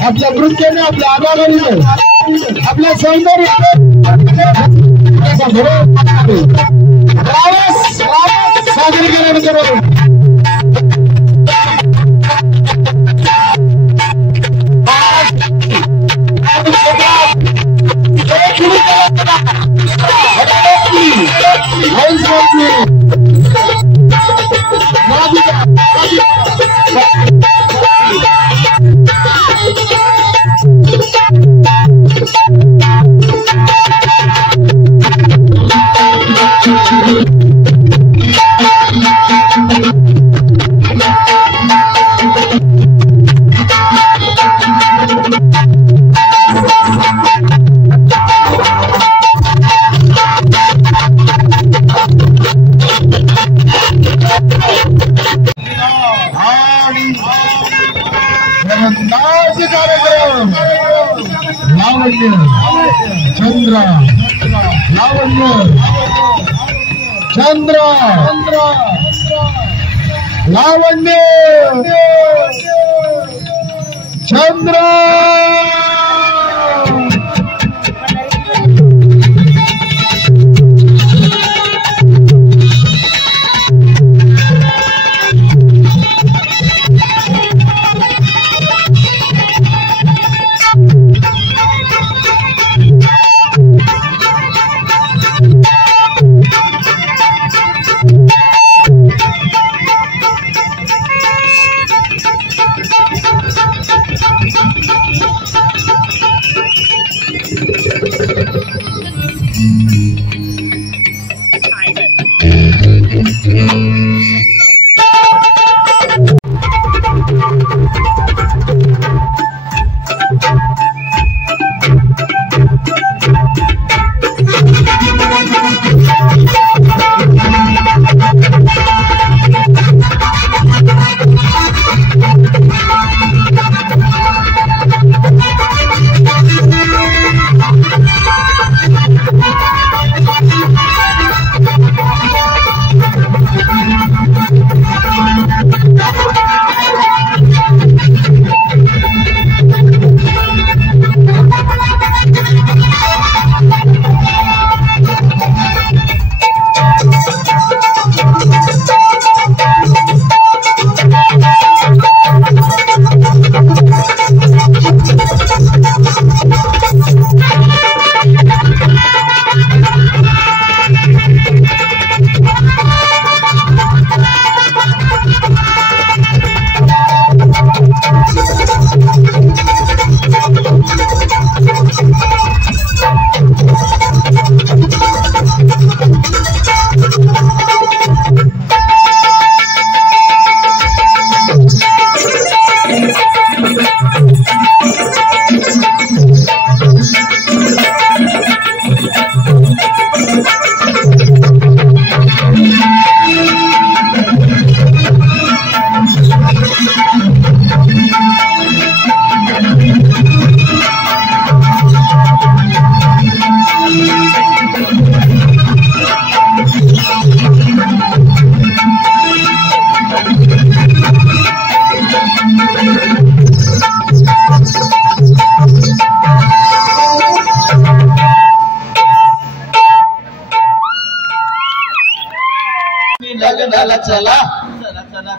आपल्या वृत्तीने आपल्या आवाजाने आपल्या सौंदर्य सादरीकरण करून चंद्र लावण्य चंद्र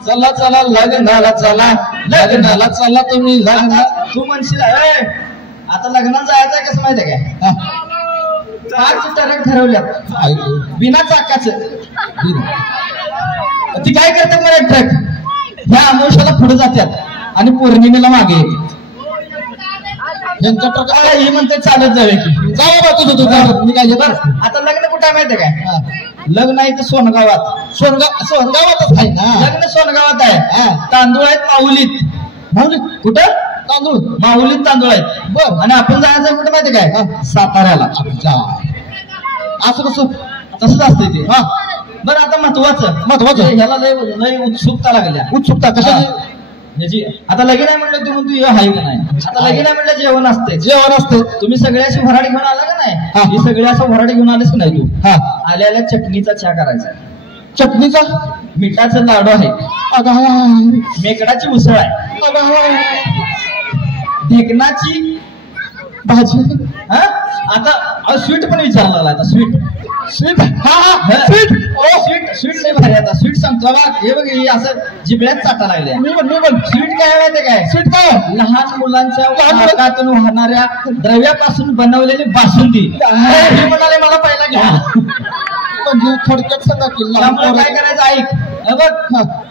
चला चला लग्नाला चला लग्नाला चला तुम्ही लग्न तू म्हणशील आता लग्नाला जायचंय कसं माहितीये काय चारची तारीख ठरवल्यात बिना चाकाचं ती काय करतात मला ट्रक ह्या अमावश्याला पुढे जातात आणि पौर्णिमेला मागे येतात यांच्या प्रकार ही म्हणते चालत जावे की जाऊ बा तुझं मी काय घेतो आता लग्न कुठे आहे माहितीये काय लग्न आहे तर सोनगावात सोनगावातच आहे ना लग्न सोनगावात आहे तांदूळ आहेत माऊलीत माऊलीत कुठं तांदूळ माऊलीत तांदूळ आहेत बर आणि आपण जायचं कुठे माहिती काय साताऱ्याला असं कसं तसंच असतंय ते हा बरं आता महत्वाचं ह्याला लय उत्सुकता लागल्या उत्सुकता कशाची ह्याची आता लगीन आहे म्हणलं तू म्हणतो हाय का नाही आता लगीन आहे म्हणलं जेवण असते जेवण असते तुम्ही सगळ्याशी भराडी घेऊन आला का हा. नाही ही सगळ्या असं भराडी घेऊन आलेच नाही तू हा आल्याला चटणीचा चहा करायचा चटणीचा मिठाचं लाडू आहे अगं मेकडाची उसळ आहे ढेकणाची भाजी हा आता स्वीट पण विचारला आता स्वीट स्वीट हा हा स्वीट स्वीट नाही भारी आता स्वीट सांगतो बघ हे बघ हे असं जिबड्यात चाटा लागल्या मी पण स्वीट काय माहितीये काय स्वीट काय लहान मुलांच्या नाकातून वाहणाऱ्या द्रव्यापासून बनवलेली बासुंदी हे म्हणाले मला पहिला घ्या म्हणजे थोडक्यात सांगा की त्यामुळे काय करायचं ऐक हे बघ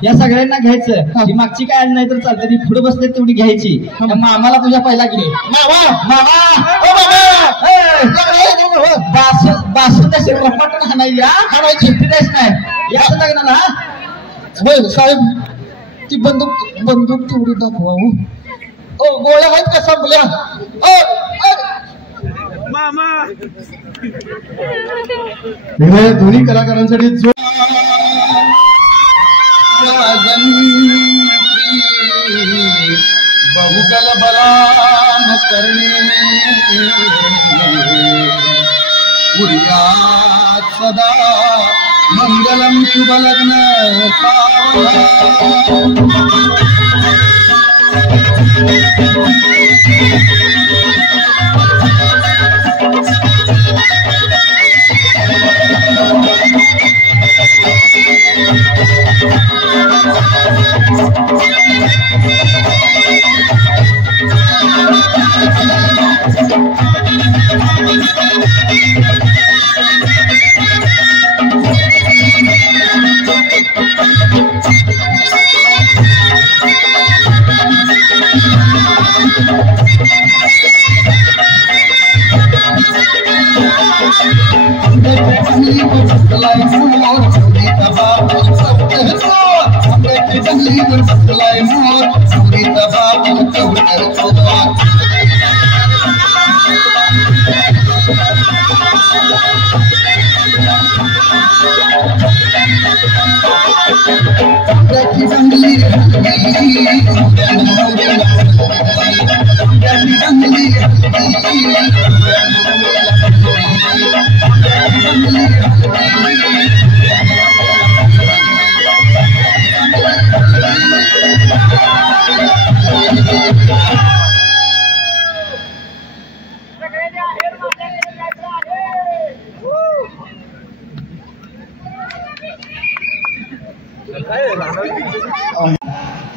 या सगळ्यांना घ्यायचं ही मागची काय नाही तर चालतं ती पुढे बसले तेवढी घ्यायची मामाला तुझ्या पहिला घे बासून अशी रपाटून हाणायची नाही याचं लग्नाला होय साहेब ती बंदूक तेवढी दाखवा हो गोळ्या आहेत का संपल्या हे दोन्ही कलाकारांसाठी जो बहुकल बलान करणे उर्यात सदा मंगलम शुभ लग्न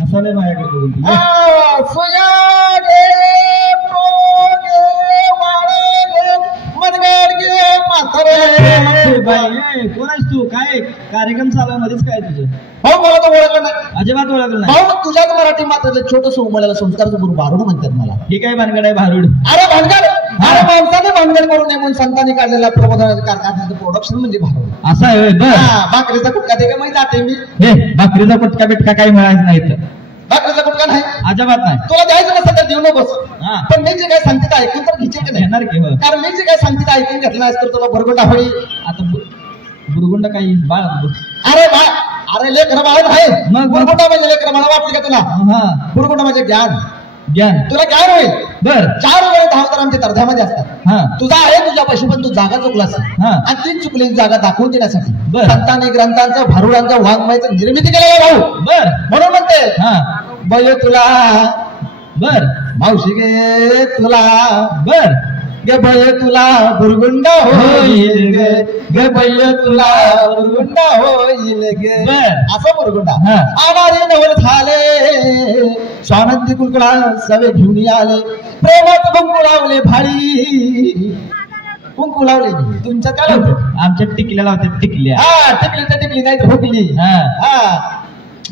असं माझ्याकडे कोण आहेस तू काय कार्यक्रम चालू मध्येच काय तुझं भाऊ मला तर ओळखलं नाही अजिबात ओळखलं नाही भाऊ तुझ्याच मराठी मात्र छोटस उमलाला संस्कारचं गुरु भारूड म्हणतात मला हे काय भानगड आहे भारूड अरे भानगड अरे माणसाने भानगड करू नये म्हणून संतांनी काढलेला प्रबोधनाचं कारखान्याचं प्रोडक्शन म्हणजे भारूड असं आहे बर भाकरीचा कुटका ते काय माहिती जाते मी हे भाकरीचा पटका बिटका काही मिळायचं नाही तर भाकरीचा कुटका नाही अजिबात नाही तुला द्यायचं नसतं तर देऊ नकोस हा. पण मी जे काय सांगते ते ऐकून तर घ्यायचे नाही घेणार की हो. कारण मी जे काय सांगते ते ऐकून घेतलं नाहीस तर तुला बरोबर होईल आता बुरगुंड काही बाळ अरे बा अरे लेकर बाळ आहे मग बुरगुंडा म्हणजे लेकर मला वाटते का तुला हा बुरगुंडा म्हणजे ज्ञान ज्ञान तुला ज्ञान होईल बर 4 वेळ 10 तर आमच्या तरध्यामध्ये असतात हा तुझा आहे तुझ्या पैसे पण तू जागा चुकलास हा. आणि ती चुकली जागा दाखवून देण्यासाठी बरं. संतांनी ग्रंथांचं भारुडांचं वाङ्मयाचं निर्मिती केलेलं भाऊ बर म्हणून म्हणते हा बय तुला बर मावशी गे तुला बर गे भय तुला बुरगुंडा होईल गे भय तुला बुरगुंडा होईल गे असं बुरगुंडा आवारे नवर झाले स्वानंदी कुलकुळा सवे घेऊन आले प्रेमात कुंकू लावले भारी कुंकू लावले तुमच्या काय लावतं आमच्या टिकल्या लावतात टिकल्या टिकली तर टिकली नाही तर भोकली हा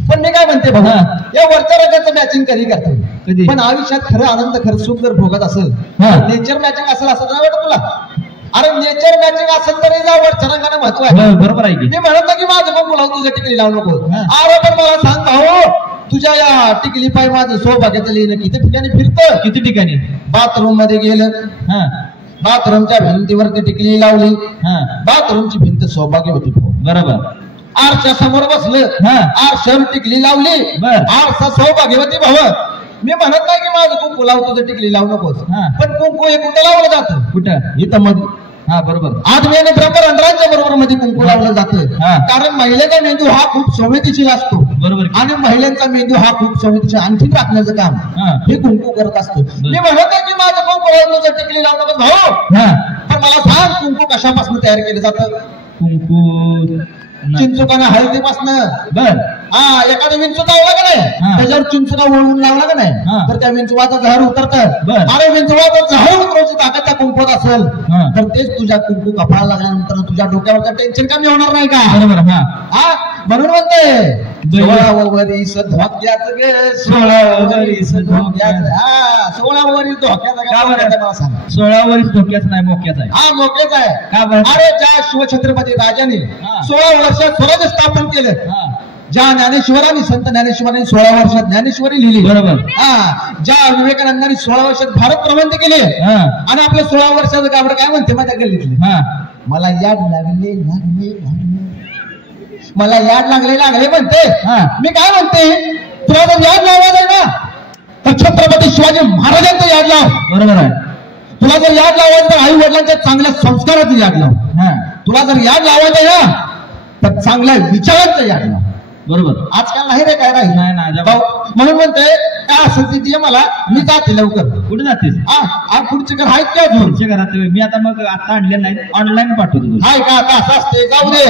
पण मी काय म्हणते बघा या वरच्या रंगाचं मॅचिंग कधी करतो कधी? पण आयुष्यात खरं आनंद खरं सुख जर भोगत असेल नेचर मॅचिंग असेल असं नाही वाटत तुला अरे नेचर मॅचिंग असेल तरी जा वरच्या रंगाने महत्व आहे बरोबर आहे की मी म्हणत नाही की माझं कुंकू लावून तुझ्या टिकली लावू नको अरे पण मला सांग भाऊ तुझ्या या टिकली पाय माझं सौभाग्याचं लिहिणं किती ठिकाणी फिरतं किती ठिकाणी बाथरूम मध्ये गेलं बाथरूमच्या भिंतीवरती टिकली लावली बाथरूमची भिंत सौभाग्यवती बरोबर आरच्या समोर बसलं आरशावर टिकली लावली आरसा सौभाग्यवती भाव मी म्हणत नाही की माझं कुंकू लावतो तर टिकली लावू नकोस पण कुंकू हे कुठं लावलं जातं कुठं इथं मध्ये बरोबर आदमी आणि ब्रह्मरंध्रांच्या बरोबर मध्ये कुंकू लावलं जातं कारण महिलेचा मेंदू हा खूप संवेदनशील असतो बरोबर आणि महिलांचा मेंदू हा खूप संवेदनशील आणखी राखण्याचं काम हे कुंकू करत असतो मी म्हणत नाही की माझं कुंकू लावलं तर टिकली लावू नकोस भाऊ पण मला सांग कुंकू कशापासून तयार केलं जातं कुंकू चिंचुकानं हळदीपासनं बर एखादा विंचू लावला का नाही त्याच्यावर चिंचुका वळवून लावला का नाही तर त्या विंचवाचं झाड उतरतं अरे विंचवाचं झाड उतरवची ताकद त्या कुंकूत असेल तर तेच तुझ्या कुंकू कपाळाला लागल्यानंतर तुझ्या डोक्यावरचं टेन्शन कमी होणार नाही का बरोबर म्हणून म्हणते 16 वरीस धोक्याचं गे 16 वरीस धोक्याचं 16 वरीस धोक्याचं का मला सांग 16 वरीस धोक्याचं नाही मोक्याचं आहे मोक्याच आहे का बरं अरे ज्या शिवछत्रपती राजाने 16 वर्षात स्वराज्य स्थापन केलं ज्या ज्ञानेश्वरांनी संत ज्ञानेश्वरांनी 16 वर्षात ज्ञानेश्वरी लिहिली बरोबर ज्या विवेकानंदांनी 16 वर्षात भारत प्रबंध केले आणि आपल्या 16 वर्षाचं गावड काय म्हणते माझ्या गल्लीतली मला याद लागले मला याद लागले म्हणते मी काय म्हणते तुला जर याद लावायचं आहे ना तर छत्रपती शिवाजी महाराजांचं याद लाव बरोबर आहे तुला जर याद लावायचं तर आई वडिलांच्या चांगल्या संस्काराचं याद लाव तुला जर याद लावायचं ना तर चांगल्या विचारांचं याद लाव बरोबर आजकाल नाही रे काय नाही म्हणून म्हणते काय असं तिथे मला मी जाते लवकर कुठे जातेस पुढचे घर आहेत का अजून पुढच्या घरात मी आता मग आता आणलेलं नाही ऑनलाईन पाठवतो हाय का आता असं असते जाऊ दे